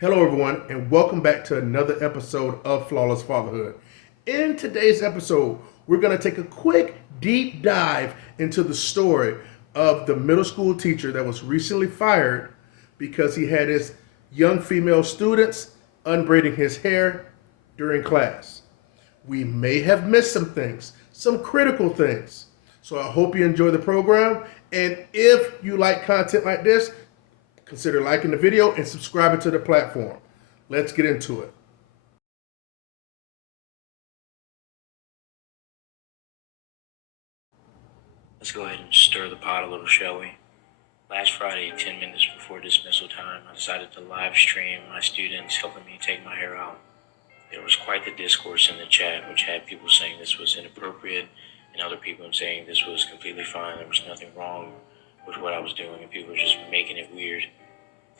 Hello, everyone, and welcome back to another episode of Flawless Fatherhood. In today's episode, we're going to take a quick deep dive into the story of the middle school teacher that was recently fired because he had his young female students unbraiding his hair during class. We may have missed some things, some critical things. So I hope you enjoy the program. And if you like content like this, consider liking the video and subscribing to the platform. Let's get into it. Let's go ahead and stir the pot a little, shall we? Last Friday, 10 minutes before dismissal time, I decided to live stream my students helping me take my hair out. There was quite the discourse in the chat, which had people saying this was inappropriate and other people saying this was completely fine. There was nothing wrong with what I was doing, and people were just making it weird.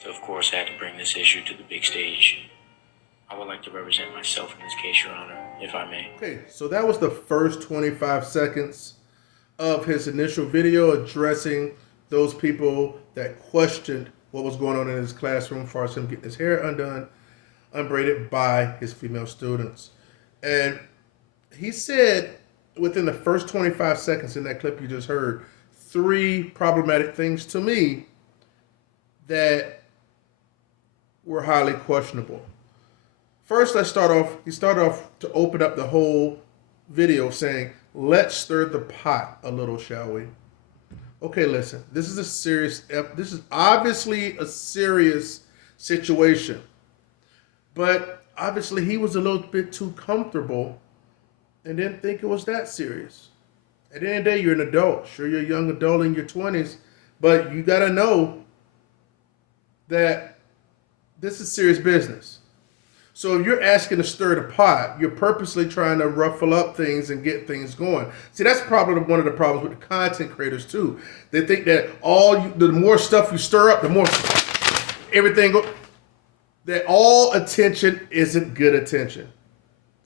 So, of course, I had to bring this issue to the big stage. I would like to represent myself in this case, Your Honor, if I may. Okay, so that was the first 25 seconds of his initial video addressing those people that questioned what was going on in his classroom as far as him getting his hair undone, unbraided by his female students. And he said within the first 25 seconds in that clip you just heard, three problematic things to me that were highly questionable. First, he started off to open up the whole video saying, let's stir the pot a little, shall we? Okay, listen, this is obviously a serious situation, but obviously he was a little bit too comfortable and didn't think it was that serious. At the end of the day, you're an adult. Sure, you're a young adult in your 20s, but you got to know that this is serious business. So if you're asking to stir the pot, you're purposely trying to ruffle up things and get things going. See, that's probably one of the problems with the content creators too. They think that the more stuff you stir up, the more that all attention isn't good attention.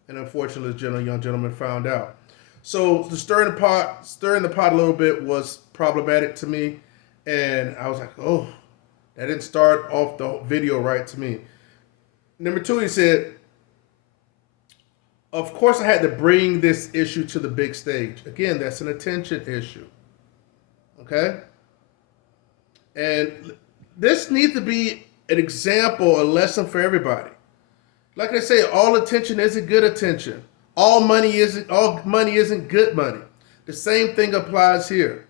And unfortunately, the young gentleman found out. So the stirring the pot a little bit was problematic to me. And I was like, oh, that didn't start off the video right to me. Number two, he said, of course I had to bring this issue to the big stage. Again, that's an attention issue. Okay? And this needs to be an example, a lesson for everybody. Like I say, all attention isn't good attention. All money isn't good money. The same thing applies here.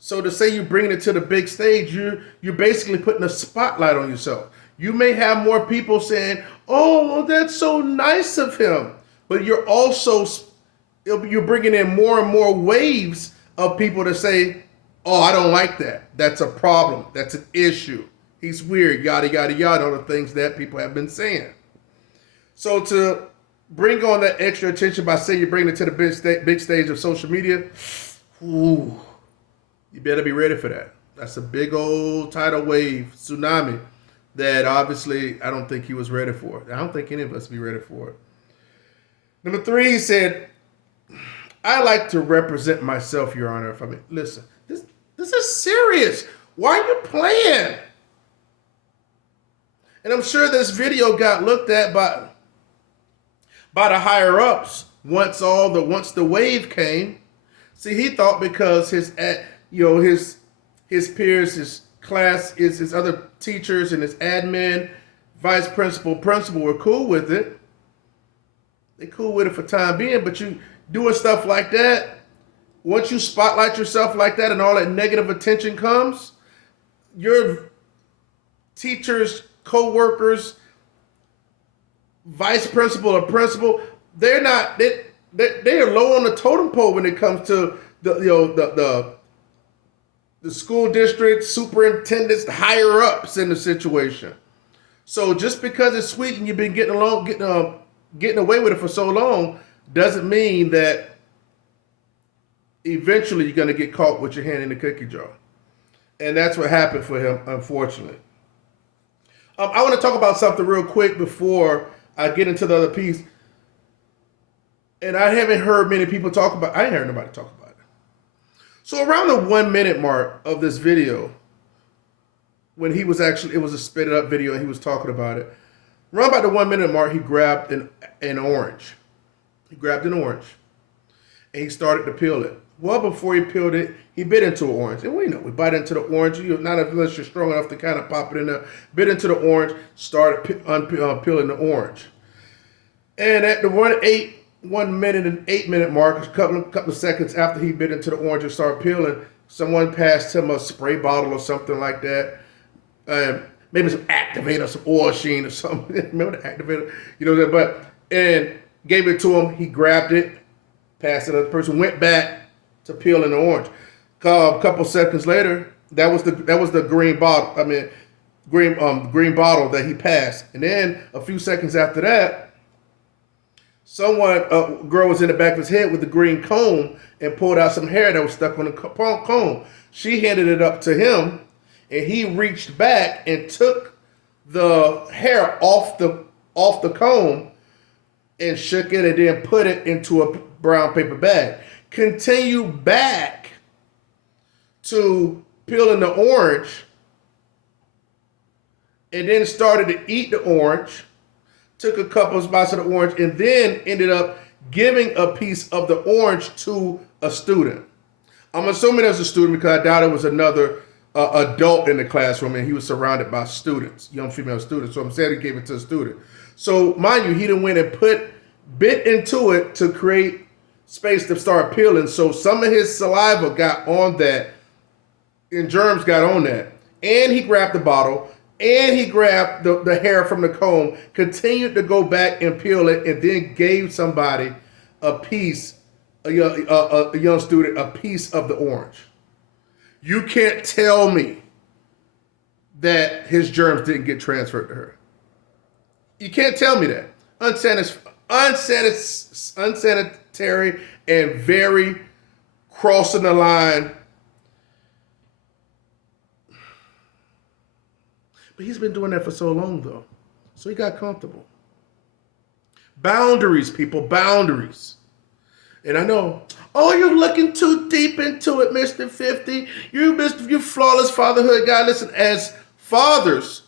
So to say you're bringing it to the big stage, you're basically putting a spotlight on yourself. You may have more people saying, oh, that's so nice of him. But you're bringing in more and more waves of people to say, oh, I don't like that. That's a problem. That's an issue. He's weird, yada, yada, yada, all the things that people have been saying. So to bring on that extra attention by saying you're bringing it to the big stage of social media, ooh, you better be ready for that. That's a big old tidal wave, tsunami, that obviously I don't think he was ready for. I don't think any of us be ready for it. Number three, he said, I like to represent myself, Your Honor. Listen, this is serious. Why are you playing? And I'm sure this video got looked at by the higher ups once the wave came. See, he thought because his peers, his class, his other teachers, and his admin, vice principal were cool with it. They cool with it for time being, but you doing stuff like that, once you spotlight yourself like that and all that negative attention comes, your teachers, co-workers, vice principal or principal, they are low on the totem pole when it comes to the school district, superintendents, the higher ups in the situation. So just because it's sweet and you've been getting away with it for so long, doesn't mean that eventually you're going to get caught with your hand in the cookie jar. And that's what happened for him, unfortunately. I want to talk about something real quick before I get into the other piece. And I haven't heard many people talk about it. I ain't heard nobody talk about it. So around the 1 minute mark of this video, when it was a sped up video and he was talking about it, Around about the 1 minute mark, he grabbed an orange. He grabbed an orange and he started to peel it. Well, before he peeled it, he bit into an orange. And we know we bite into the orange. Not unless you're strong enough to kind of pop it in there. Bit into the orange, started peeling the orange. And at the 1 minute and 8 minute mark, a couple of seconds after he bit into the orange and started peeling, someone passed him a spray bottle or something like that. Maybe some activator, some oil sheen or something. Remember the activator? And gave it to him. He grabbed it, passed it to the person, went back to peeling the orange. A couple seconds later, that was the green bottle. Green bottle that he passed. And then a few seconds after that, a girl was in the back of his head with the green comb and pulled out some hair that was stuck on the comb. She handed it up to him, and he reached back and took the hair off the comb and shook it and then put it into a brown paper bag. Continue back to peeling the orange and then started to eat the orange, took a couple of bites of the orange, and then ended up giving a piece of the orange to a student. I'm assuming it was a student because I doubt it was another adult in the classroom, and he was surrounded by students, young female students. So I'm saying he gave it to a student. So mind you, he done went and bit into it to create space to start peeling. So some of his saliva got on that, and germs got on that. And he grabbed the bottle, and he grabbed the hair from the comb, continued to go back and peel it, and then gave somebody a young student, a piece of the orange. You can't tell me that his germs didn't get transferred to her. You can't tell me that. Unsanitary and very crossing the line. But he's been doing that for so long, though. So he got comfortable. Boundaries, people, boundaries. And I know, oh, you're looking too deep into it, Mr. 50. You flawless fatherhood guy. Listen, as fathers,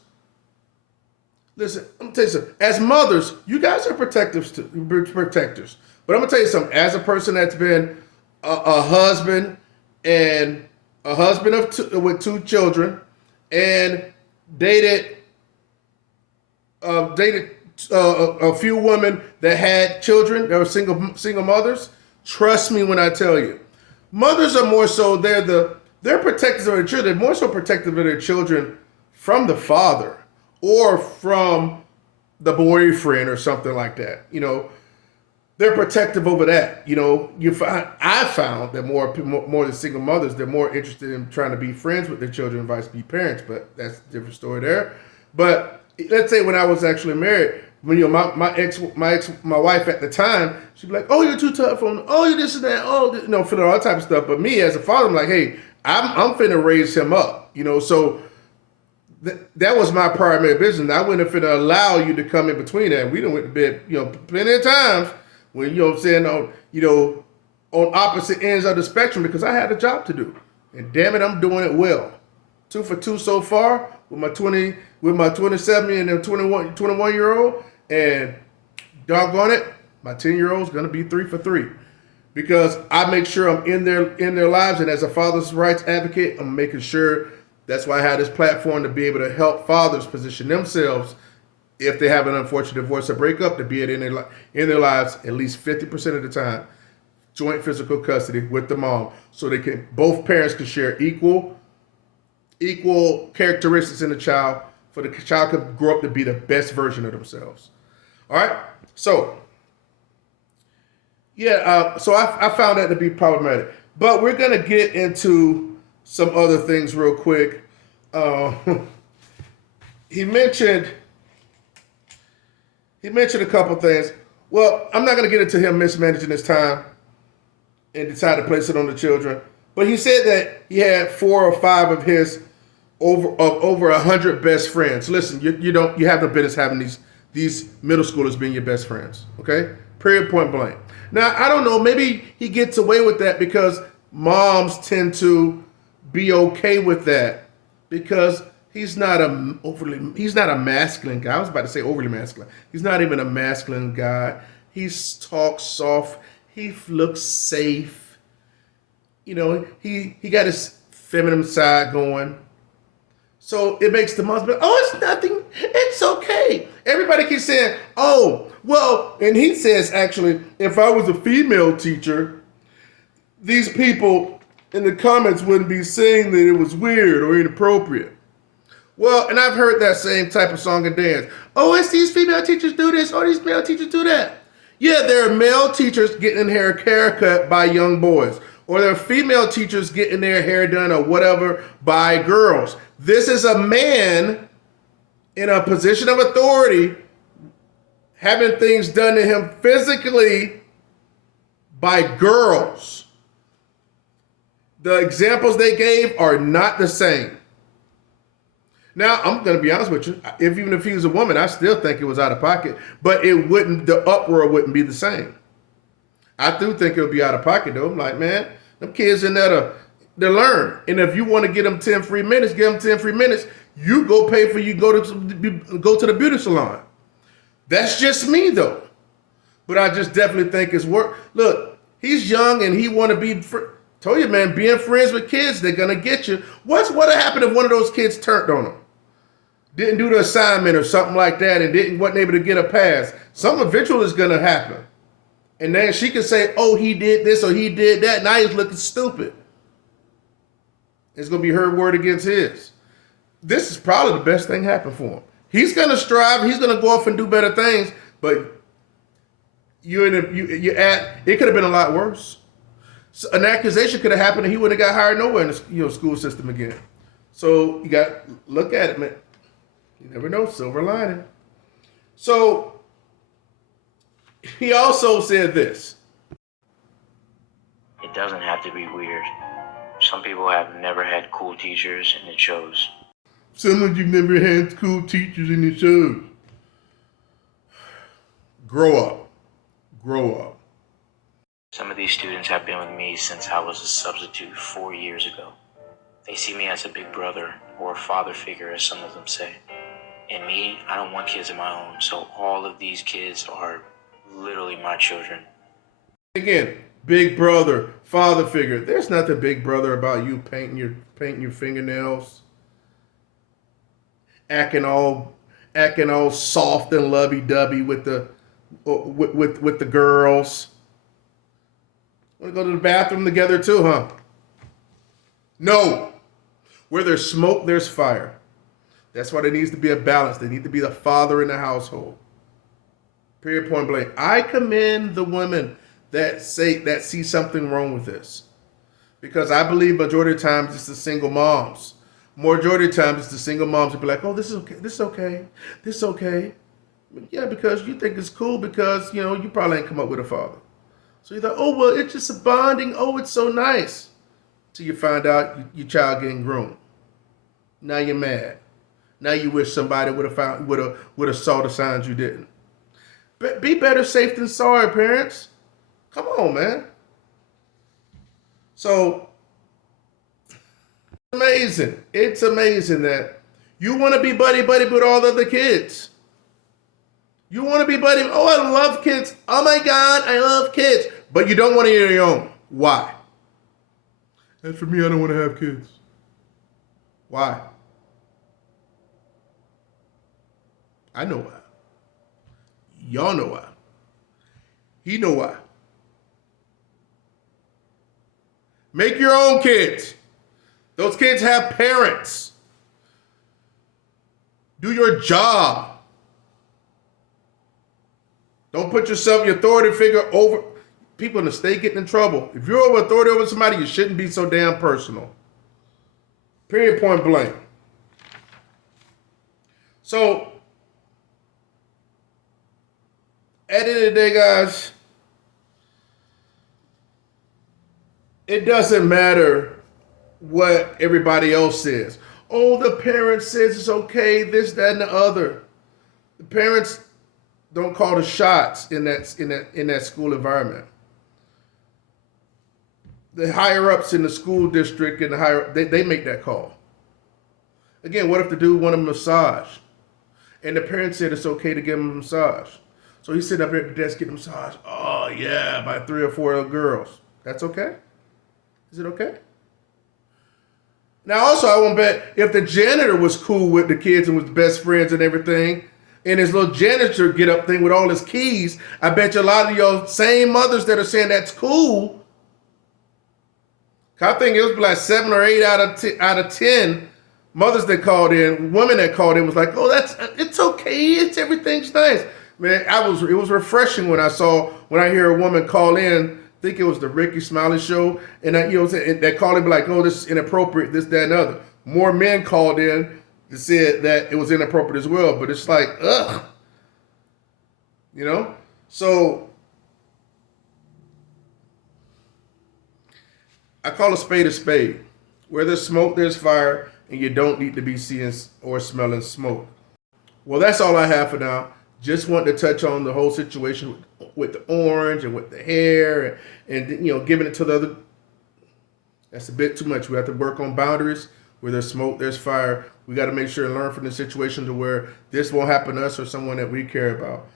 listen, I'm gonna tell you something. As mothers, you guys are protectors. But I'm gonna tell you something. As a person that's been a husband and a husband with two children, and dated a few women that had children that were single mothers. Trust me when I tell you, mothers are more so they're protectors of their children. They're more so protective of their children from the father or from the boyfriend or something like that. They're protective over that. I found that more than single mothers, they're more interested in trying to be friends with their children and vice be parents. But that's a different story there. But let's say when I was actually married, when my wife at the time, she'd be like, "Oh, you're too tough on, oh, you this and that, oh, feeling all that type of stuff." But me as a father, I'm like, "Hey, I'm finna raise him up," So that was my primary business. I wouldn't finna allow you to come in between that. We done went to bed, plenty of times when on opposite ends of the spectrum because I had a job to do, and damn it, I'm doing it well. 2 for 2 so far with my 27 and 21-year-old. And doggone it, my 10-year-old's gonna be 3 for 3 because I make sure I'm in their lives. And as a father's rights advocate, I'm making sure. That's why I have this platform to be able to help fathers position themselves if they have an unfortunate divorce or breakup to be in their lives at least 50% of the time, joint physical custody with the mom, so both parents can share equal characteristics in the child, for the child could grow up to be the best version of themselves. All right, so so I found that to be problematic. But we're gonna get into some other things real quick. He mentioned a couple things. Well, I'm not gonna get into him mismanaging his time and decide to place it on the children. But he said that he had 4 or 5 of his over 100 best friends. Listen, you have no business having these middle schoolers being your best friends. Okay, period, point blank. Now I don't know. Maybe he gets away with that because moms tend to be okay with that because He's not he's not a masculine guy. I was about to say overly masculine. He's not even a masculine guy. He talks soft. He looks safe. You know, he got his feminine side going. So it makes the husband, oh, it's nothing. It's okay. Everybody keeps saying, oh, well, and he says, actually, if I was a female teacher, these people in the comments wouldn't be saying that it was weird or inappropriate. Well, and I've heard that same type of song and dance. Oh, it's these female teachers do this. Oh, these male teachers do that. Yeah, there are male teachers getting their hair cut by young boys. Or there are female teachers getting their hair done or whatever by girls. This is a man in a position of authority having things done to him physically by girls. The examples they gave are not the same. Now, I'm going to be honest with you. Even if he was a woman, I still think it was out of pocket. But the uproar wouldn't be the same. I do think it would be out of pocket, though. I'm like, man, them kids in there to learn. And if you want to get them 10 free minutes, give them 10 free minutes. You go pay for you go to the beauty salon. That's just me, though. But I just definitely think it's work. Look, he's young and he want to be... Told you, man, being friends with kids, they're going to get you. What'd happen if one of those kids turned on him? Didn't do the assignment or something like that and wasn't able to get a pass. Something eventually is going to happen. And then she can say, oh, he did this or he did that. Now he's looking stupid. It's going to be her word against his. This is probably the best thing happened for him. He's going to strive. He's going to go off and do better things. But it could have been a lot worse. So an accusation could have happened and he wouldn't have got hired nowhere in the school system again. So you got to look at it, man. You never know, silver lining. So he also said this. It doesn't have to be weird. Some people have never had cool teachers and it shows. Some of you never had cool teachers and it shows. Grow up. Grow up. Some of these students have been with me since I was a substitute 4 years ago. They see me as a big brother or a father figure, as some of them say. And me, I don't want kids of my own, so all of these kids are literally my children. Again, big brother, father figure. There's nothing big brother about you painting your fingernails, acting all soft and lovey-dovey with the girls. Want to go to the bathroom together too, huh? No. Where there's smoke, there's fire. That's why there needs to be a balance. There needs to be the father in the household. Period, point blank. I commend the women that see something wrong with this. Because I believe majority of times it's the single moms. Majority of times it's the single moms that be like, oh, this is okay, this is okay, this is okay. Yeah, because you think it's cool because, you probably ain't come up with a father. So you thought, oh, well, it's just a bonding. Oh, it's so nice. Till you find out your child getting groomed. Now you're mad. Now you wish somebody would have saw the signs you didn't. But be better safe than sorry, parents. Come on, man. So amazing. It's amazing that you want to be buddy with all the other kids. You want to be buddy. Oh, I love kids. Oh my God, I love kids. But you don't want to hear your own. Why? As for me, I don't want to have kids. Why? I know why. Y'all know why. He know why. Make your own kids. Those kids have parents. Do your job. Don't put yourself, your authority figure over. People in the state getting in trouble. If you're over authority over somebody, you shouldn't be so damn personal. Period, point blank. So, at the end of the day, guys, it doesn't matter what everybody else says. Oh, the parent says it's okay, this, that, and the other. The parents don't call the shots in that school environment. The higher ups in the school district and they make that call. Again, what if the dude wanted a massage? And the parents said it's okay to give him a massage. So he's sitting up at the desk getting a massage. Oh, yeah, by 3 or 4 other girls. That's okay? Is it okay? Now, also, I won't bet if the janitor was cool with the kids and was best friends and everything, and his little janitor get up thing with all his keys, I bet you a lot of your same mothers that are saying that's cool. I think it was like 7 or 8 out of 10 mothers that called in, women that called in was like, "Oh, it's okay, it's everything's nice." Man, it was refreshing when I hear a woman call in. I think it was the Ricky Smiley show, and that called in be like, "Oh, this is inappropriate, this, that, and other." More men called in that said that it was inappropriate as well, but it's like, ugh, you know. So I call a spade a spade. Where there's smoke, there's fire, and you don't need to be seeing or smelling smoke. Well, that's all I have for now. Just want to touch on the whole situation with the orange and with the hair and giving it to the other. That's a bit too much. We have to work on boundaries. Where there's smoke, there's fire. We got to make sure and learn from the situation to where this won't happen to us or someone that we care about.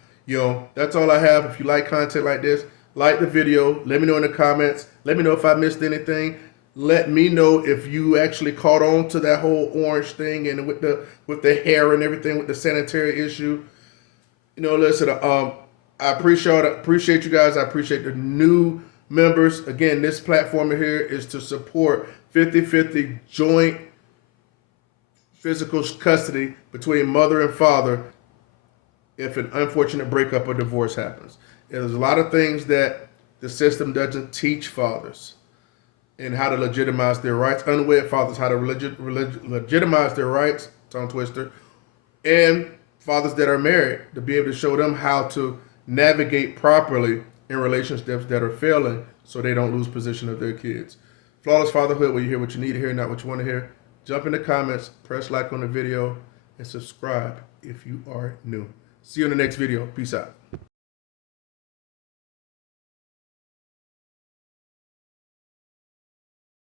That's all I have. If you like content like this, like the video. Let me know in the comments. Let me know if I missed anything. Let me know if you actually caught on to that whole orange thing and with the hair and everything with the sanitary issue. Listen, I appreciate you guys. I appreciate the new members. Again, this platform here is to support 50-50 joint physical custody between mother and father if an unfortunate breakup or divorce happens. There's a lot of things that the system doesn't teach fathers and how to legitimize their rights. Unwed fathers, how to legitimize their rights, tongue twister, and fathers that are married to be able to show them how to navigate properly in relationships that are failing so they don't lose position of their kids. Flawless Fatherhood, where you hear what you need to hear, not what you want to hear. Jump in the comments, press like on the video, and subscribe if you are new. See you in the next video. Peace out.